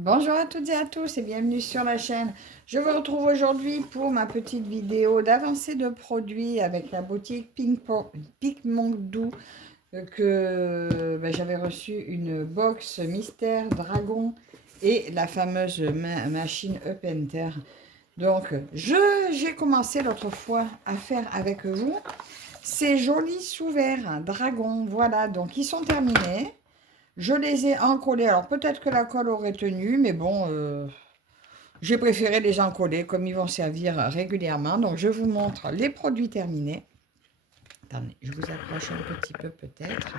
Bonjour à toutes et à tous et bienvenue sur la chaîne. Je vous retrouve aujourd'hui pour ma petite vidéo d'avancée de produits avec la boutique Picmongdou que j'avais reçu une box Mystère Dragon et la fameuse machine Up Enter. Donc j'ai commencé l'autre fois à faire avec vous ces jolis sous-verts dragon. Voilà, donc ils sont terminés. Je les ai encollés. Alors peut-être que la colle aurait tenu, mais bon, j'ai préféré les encoller comme ils vont servir régulièrement. Donc je vous montre les produits terminés. Attendez, je vous approche un petit peu peut-être.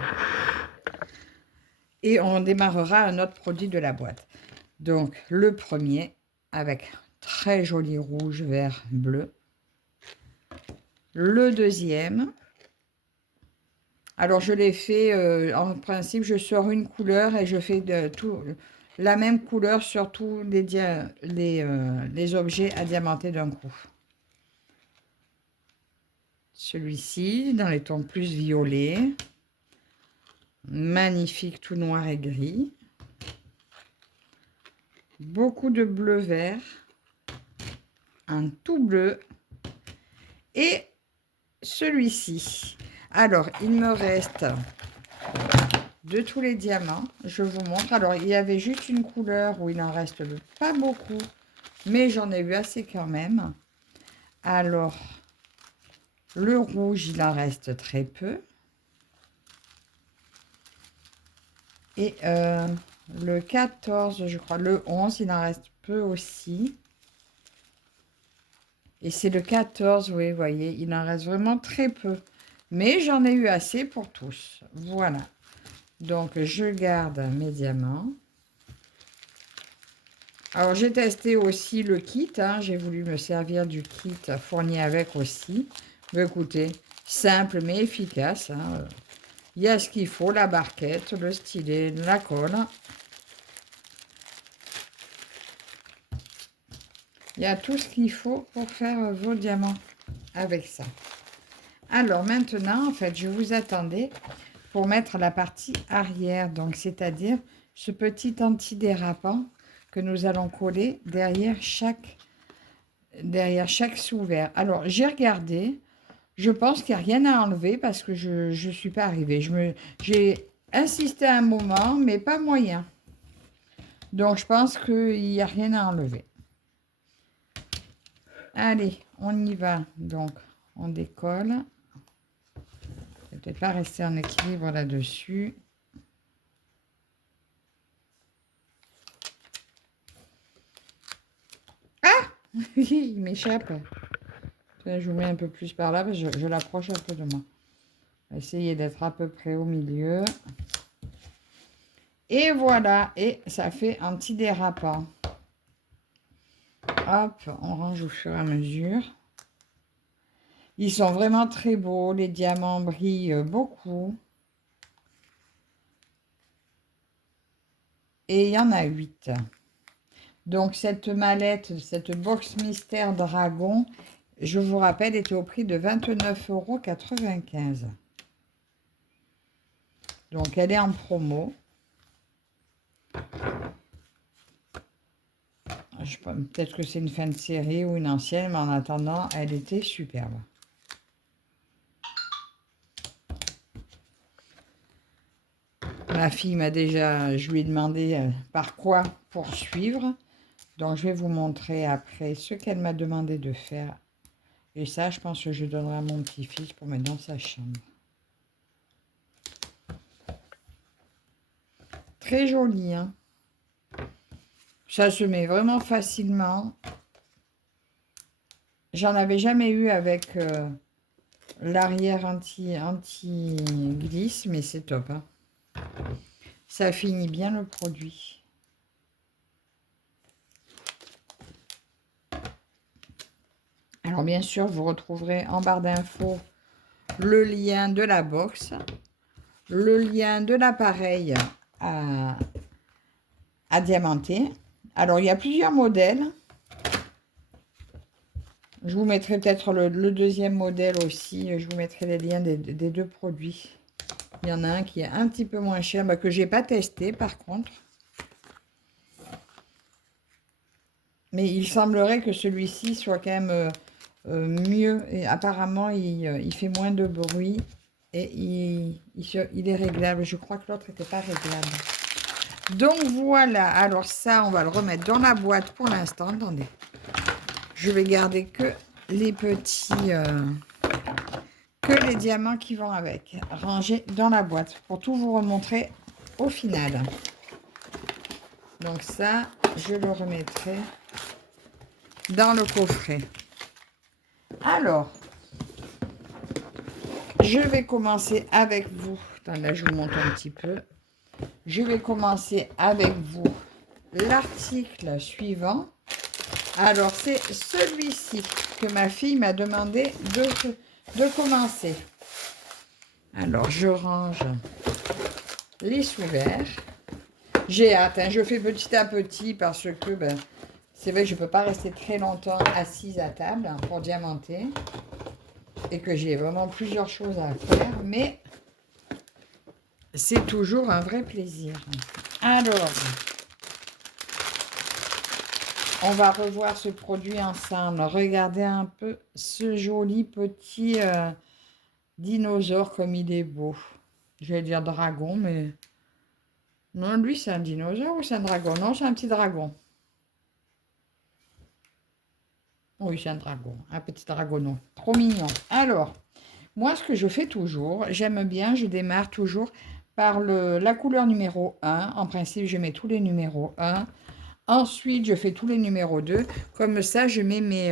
Et on démarrera un autre produit de la boîte. Donc le premier avec très joli rouge, vert, bleu. Le deuxième. Alors je l'ai fait, en principe, je sors une couleur et je fais la même couleur sur tous les objets à diamanter d'un coup. Celui-ci, dans les tons plus violets. Magnifique, tout noir et gris. Beaucoup de bleu-vert. Un tout bleu. Et celui-ci. Alors, il me reste de tous les diamants. Je vous montre. Alors, il y avait juste une couleur où il en reste pas beaucoup. Mais j'en ai eu assez quand même. Alors, le rouge, il en reste très peu. Et le 14, je crois, le 11, il en reste peu aussi. Et c'est le 14, oui, vous voyez, il en reste vraiment très peu. Mais j'en ai eu assez pour tous. Voilà. Donc, je garde mes diamants. Alors, j'ai testé aussi le kit. Hein, j'ai voulu me servir du kit fourni avec aussi. Mais écoutez, simple mais efficace. Hein. Il y a ce qu'il faut, la barquette, le stylet, la colle. Il y a tout ce qu'il faut pour faire vos diamants avec ça. Alors maintenant, en fait, je vous attendais pour mettre la partie arrière. Donc, c'est-à-dire ce petit antidérapant que nous allons coller derrière chaque sous-verre. Alors, j'ai regardé. Je pense qu'il n'y a rien à enlever parce que je ne suis pas arrivée. J'ai insisté un moment, mais pas moyen. Donc, je pense qu'il n'y a rien à enlever. Allez, on y va. Donc, on décolle. Je vais peut-être pas rester en équilibre là-dessus. Ah il m'échappe. Je vous mets un peu plus par là, parce que je l'approche un peu de moi. Essayez d'être à peu près au milieu. Et voilà, et ça fait antidérapant. Hop, on range au fur et à mesure. Ils sont vraiment très beaux, les diamants brillent beaucoup. Et il y en a 8. Donc cette mallette, cette box Mystère Dragon, je vous rappelle, était au prix de 29,95 €. Donc elle est en promo. Peut-être que c'est une fin de série ou une ancienne, mais en attendant, elle était superbe. Ma fille m'a déjà, je lui ai demandé par quoi poursuivre. Donc, je vais vous montrer après ce qu'elle m'a demandé de faire. Et ça, je pense que je donnerai à mon petit-fils pour mettre dans sa chambre. Très joli, hein? Ça se met vraiment facilement. J'en avais jamais eu avec l'arrière anti-glisse, mais c'est top, hein? Ça finit bien le produit. Alors bien sûr, vous retrouverez en barre d'infos le lien de la box, le lien de l'appareil à diamanter. Alors il y a plusieurs modèles. Je vous mettrai peut-être le deuxième modèle aussi. Je vous mettrai les liens des deux produits. Il y en a un qui est un petit peu moins cher, que j'ai pas testé par contre. Mais il semblerait que celui-ci soit quand même mieux. Et apparemment, il fait moins de bruit. Et il est réglable. Je crois que l'autre n'était pas réglable. Donc voilà. Alors ça, on va le remettre dans la boîte pour l'instant. Attendez. Je vais garder que les petits... que les diamants qui vont avec. Rangés dans la boîte. Pour tout vous remontrer au final. Donc ça, je le remettrai dans le coffret. Alors, je vais commencer avec vous. Attendez, je vous montre un petit peu. Je vais commencer avec vous l'article suivant. Alors, c'est celui-ci que ma fille m'a demandé de commencer. Alors, je range les sous-verts. J'ai hâte, hein, je fais petit à petit parce que c'est vrai que je ne peux pas rester très longtemps assise à table pour diamanter. Et que j'ai vraiment plusieurs choses à faire, mais c'est toujours un vrai plaisir. Alors, on va revoir ce produit ensemble. Regardez un peu ce joli petit dinosaure comme il est beau. Je vais dire dragon, mais... Non, lui, c'est un dinosaure ou c'est un dragon? Non, c'est un petit dragon. Oui, c'est un dragon. Un petit dragonon. Trop mignon. Alors, moi, ce que je fais toujours, j'aime bien, je démarre toujours par la couleur numéro 1. En principe, je mets tous les numéros 1. Ensuite, je fais tous les numéros 2. Comme ça, je mets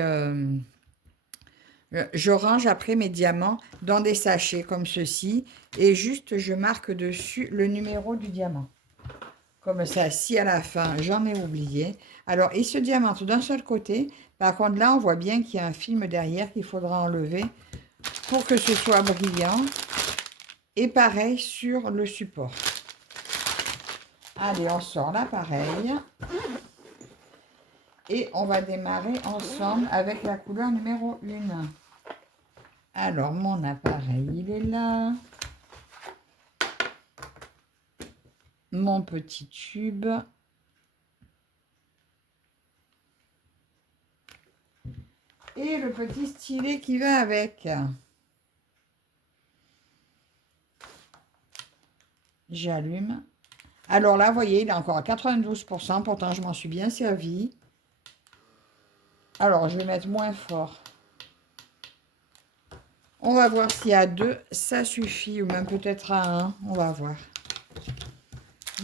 je range après mes diamants dans des sachets comme ceci. Et juste, je marque dessus le numéro du diamant. Comme ça, si à la fin, j'en ai oublié. Alors, il se diamante d'un seul côté. Par contre, là, on voit bien qu'il y a un film derrière qu'il faudra enlever pour que ce soit brillant. Et pareil sur le support. Allez, on sort l'appareil. Et on va démarrer ensemble avec la couleur numéro 1. Alors, mon appareil, il est là. Mon petit tube. Et le petit stylet qui va avec. J'allume. Alors là, vous voyez, il est encore à 92%. Pourtant, je m'en suis bien servi. Alors, je vais mettre moins fort. On va voir si à 2, ça suffit. Ou même peut-être à 1. On va voir.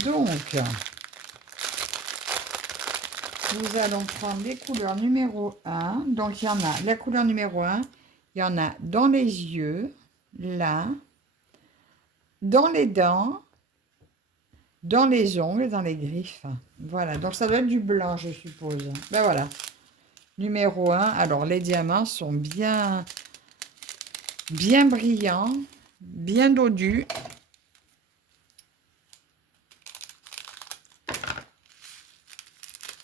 Donc, nous allons prendre les couleurs numéro 1. Donc, il y en a, la couleur numéro 1, il y en a dans les yeux, là, dans les dents, dans les ongles, dans les griffes. Voilà, donc ça doit être du blanc, je suppose. Ben voilà, numéro 1. Alors, les diamants sont bien brillants, bien dodus.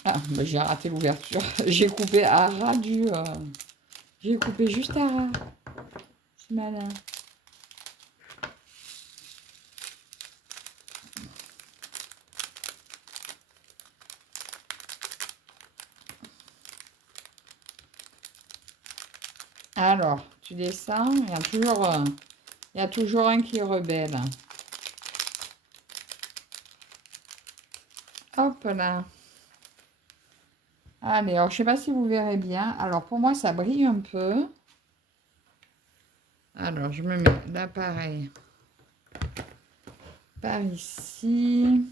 Ah, ben j'ai raté l'ouverture. J'ai coupé à ras du... J'ai coupé juste à ras. C'est malin. Alors, tu descends, il y a toujours un qui est rebelle. Hop là. Allez, alors je ne sais pas si vous verrez bien. Alors, pour moi, ça brille un peu. Alors, je me mets l'appareil par ici.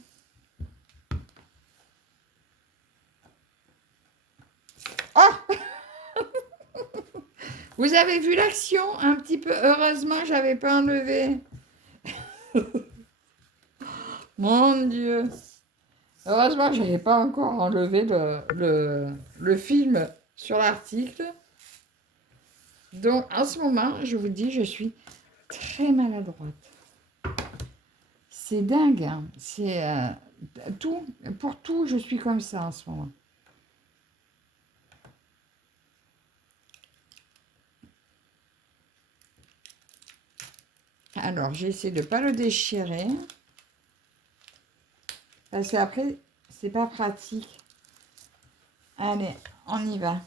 Oh! Vous avez vu l'action un petit peu? Heureusement, je n'avais pas enlevé. Mon Dieu. Heureusement, je n'avais pas encore enlevé le film sur l'article. Donc, en ce moment, je vous dis, je suis très maladroite. C'est dingue, hein. C'est tout, pour tout, je suis comme ça en ce moment. Alors, j'essaie de ne pas le déchirer. Parce qu'après, c'est pas pratique. Allez, on y va.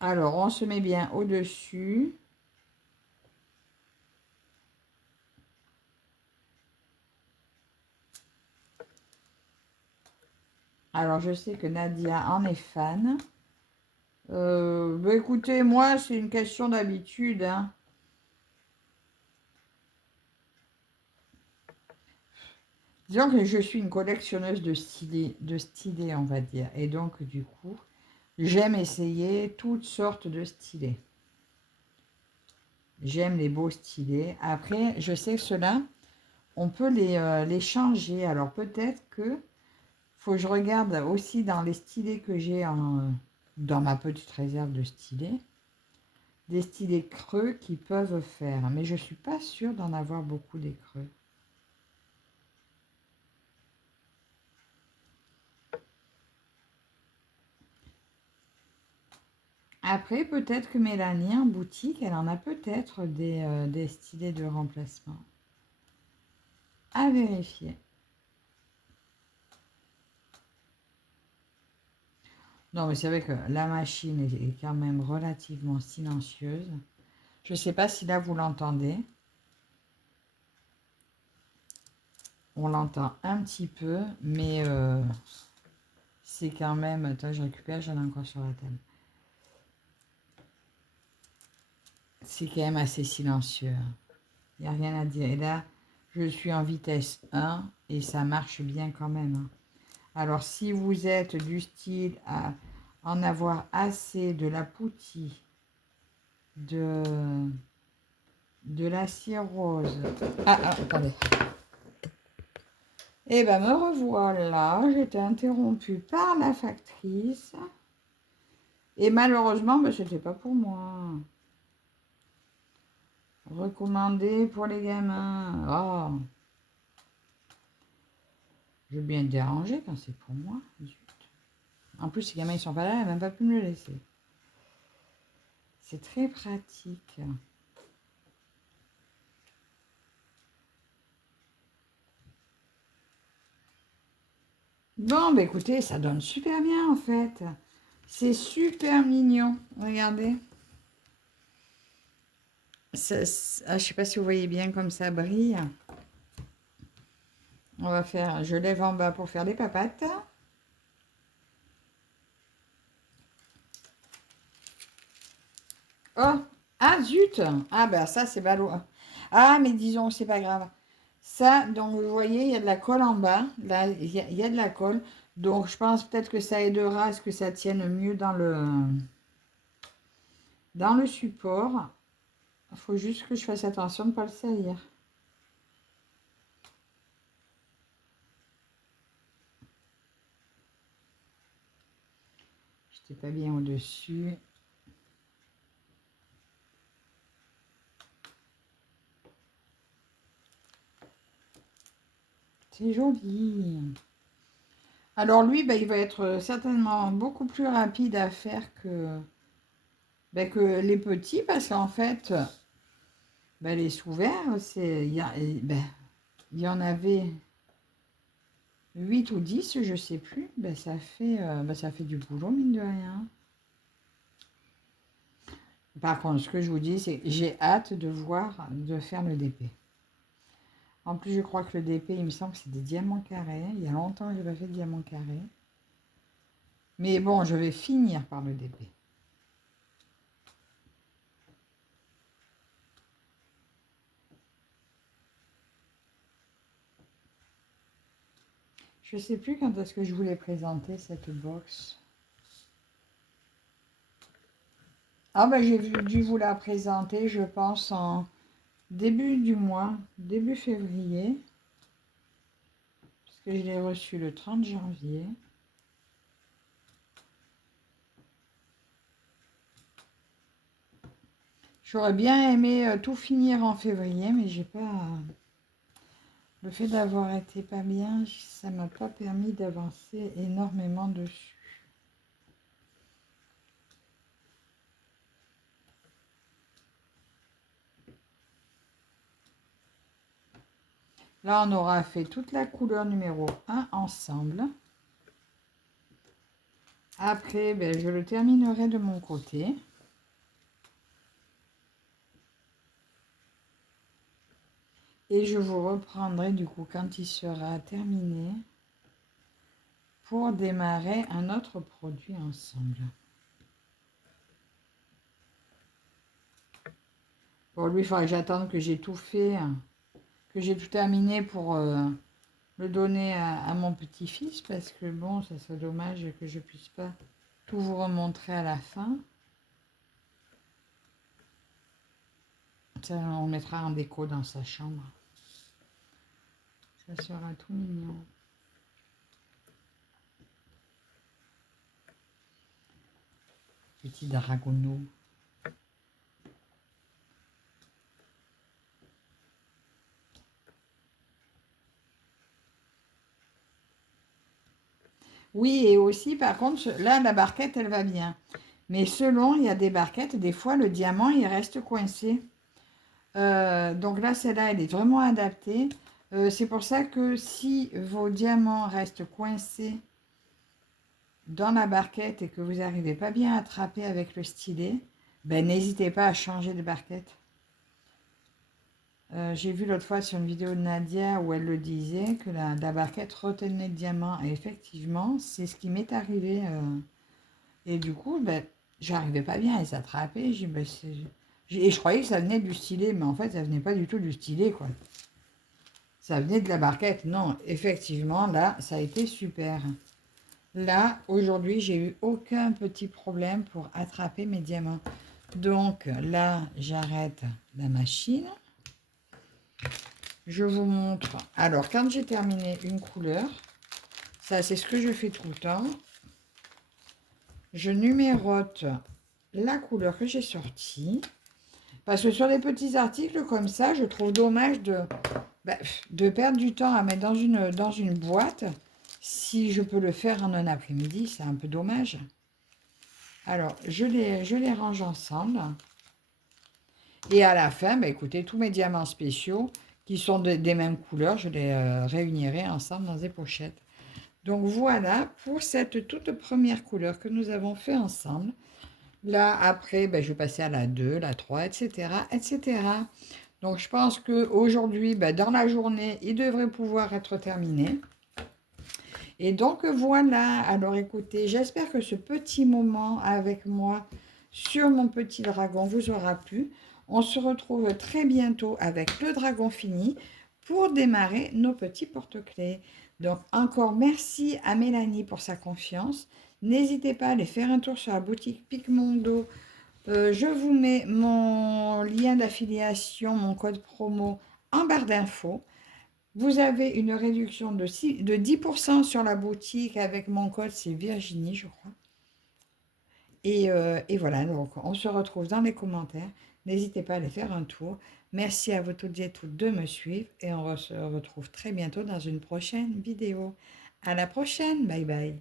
Alors, on se met bien au-dessus. Alors, je sais que Nadia en est fan. Bah, écoutez, moi, c'est une question d'habitude, hein. Disons que je suis une collectionneuse de stylés, on va dire. Et donc, du coup, j'aime essayer toutes sortes de stylés. J'aime les beaux stylés. Après, je sais que ceux-là, on peut les changer. Alors, peut-être que faut que je regarde aussi dans les stylés que j'ai dans ma petite réserve de stylés. Des stylés creux qui peuvent faire. Mais je ne suis pas sûre d'en avoir beaucoup des creux. Après, peut-être que Mélanie, en boutique, elle en a peut-être des stylés de remplacement. À vérifier. Non, mais c'est vrai que la machine est quand même relativement silencieuse. Je ne sais pas si là, vous l'entendez. On l'entend un petit peu, mais c'est quand même... Attends, je récupère, j'en ai encore sur la table. C'est quand même assez silencieux. Il n'y a rien à dire. Et là, je suis en vitesse 1 et ça marche bien quand même. Alors, si vous êtes du style à en avoir assez de la poutie, de la cire rose... attendez. Eh bien, me revoilà. J'étais interrompue par la factrice. Et malheureusement, ben, c'était pas pour moi. Recommandé pour les gamins. Oh, je vais bien te déranger quand c'est pour moi. Zut. En plus, ces gamins, ils sont pas là, elle n'a même pas pu me le laisser. C'est très pratique. Bon, bah écoutez, ça donne super bien en fait. C'est super mignon. Regardez. Je sais pas si vous voyez bien comme ça brille. On va faire, je lève en bas pour faire les papates. Oh, ah zut. Ah ben ça c'est ballot. Ah mais disons, c'est pas grave. Ça, donc vous voyez, il y a de la colle en bas. Là, il y a de la colle. Donc je pense peut-être que ça aidera à ce que ça tienne mieux dans le support. Il faut juste que je fasse attention de ne pas le salir. Je n'étais pas bien au-dessus. C'est joli. Alors lui, ben, il va être certainement beaucoup plus rapide à faire que les petits parce qu'en fait, ben, les sous-verts, il y en avait 8 ou 10, je sais plus. Ben, ça fait du boulot, mine de rien. Par contre, ce que je vous dis, c'est que j'ai hâte de faire le DP. En plus, je crois que le DP, il me semble que c'est des diamants carrés. Il y a longtemps que je n'ai pas fait de diamants carrés. Mais bon, je vais finir par le DP. Je ne sais plus quand est-ce que je voulais présenter cette box. Ah ben j'ai dû vous la présenter, je pense, en début du mois, début février. Parce que je l'ai reçu le 30 janvier. J'aurais bien aimé tout finir en février, mais j'ai pas... Le fait d'avoir été pas bien, ça m'a pas permis d'avancer énormément dessus. Là, on aura fait toute la couleur numéro 1 ensemble. Après, ben, je le terminerai de mon côté. Et je vous reprendrai du coup quand il sera terminé pour démarrer un autre produit ensemble. Pour lui, il faudra que j'attende que j'ai tout fait, que j'ai tout terminé pour le donner à mon petit-fils, parce que bon, ça serait dommage que je puisse pas tout vous remontrer à la fin. Ça, on mettra en déco dans sa chambre. Ça sera tout mignon. Petit dragono. Oui, et aussi, par contre, là, la barquette, elle va bien. Mais selon, il y a des barquettes, des fois, le diamant, il reste coincé. Donc là, celle-là, elle est vraiment adaptée. C'est pour ça que si vos diamants restent coincés dans la barquette et que vous n'arrivez pas bien à attraper avec le stylet, ben, n'hésitez pas à changer de barquette. J'ai vu l'autre fois sur une vidéo de Nadia où elle le disait, que la barquette retenait le diamant. Et effectivement, c'est ce qui m'est arrivé. Et du coup, ben, j'arrivais pas bien à les attraper. Ben, et je croyais que ça venait du stylet, mais en fait, ça venait pas du tout du stylet, quoi. Ça venait de la barquette. Non, effectivement, là, ça a été super. Là, aujourd'hui, j'ai eu aucun petit problème pour attraper mes diamants. Donc là, j'arrête la machine. Je vous montre. Alors, quand j'ai terminé une couleur, ça, c'est ce que je fais tout le temps. Je numérote la couleur que j'ai sortie. Parce que sur des petits articles comme ça, je trouve dommage de perdre du temps à mettre dans une boîte. Si je peux le faire en un après-midi, c'est un peu dommage. Alors, je les range ensemble. Et à la fin, bah, écoutez, tous mes diamants spéciaux qui sont des mêmes couleurs, je les réunirai ensemble dans des pochettes. Donc voilà pour cette toute première couleur que nous avons fait ensemble. Là, après, ben, je vais passer à la 2, la 3, etc., etc. Donc, je pense qu'aujourd'hui, ben, dans la journée, il devrait pouvoir être terminé. Et donc, voilà. Alors, écoutez, j'espère que ce petit moment avec moi sur mon petit dragon vous aura plu. On se retrouve très bientôt avec le dragon fini pour démarrer nos petits porte-clés. Donc, encore merci à Mélanie pour sa confiance. N'hésitez pas à aller faire un tour sur la boutique Picmondo. Je vous mets mon lien d'affiliation, mon code promo en barre d'infos. Vous avez une réduction de 10% sur la boutique avec mon code, c'est Virginie, je crois. Et voilà, donc on se retrouve dans les commentaires. N'hésitez pas à aller faire un tour. Merci à vous toutes et tous de me suivre et on se retrouve très bientôt dans une prochaine vidéo. À la prochaine, bye bye.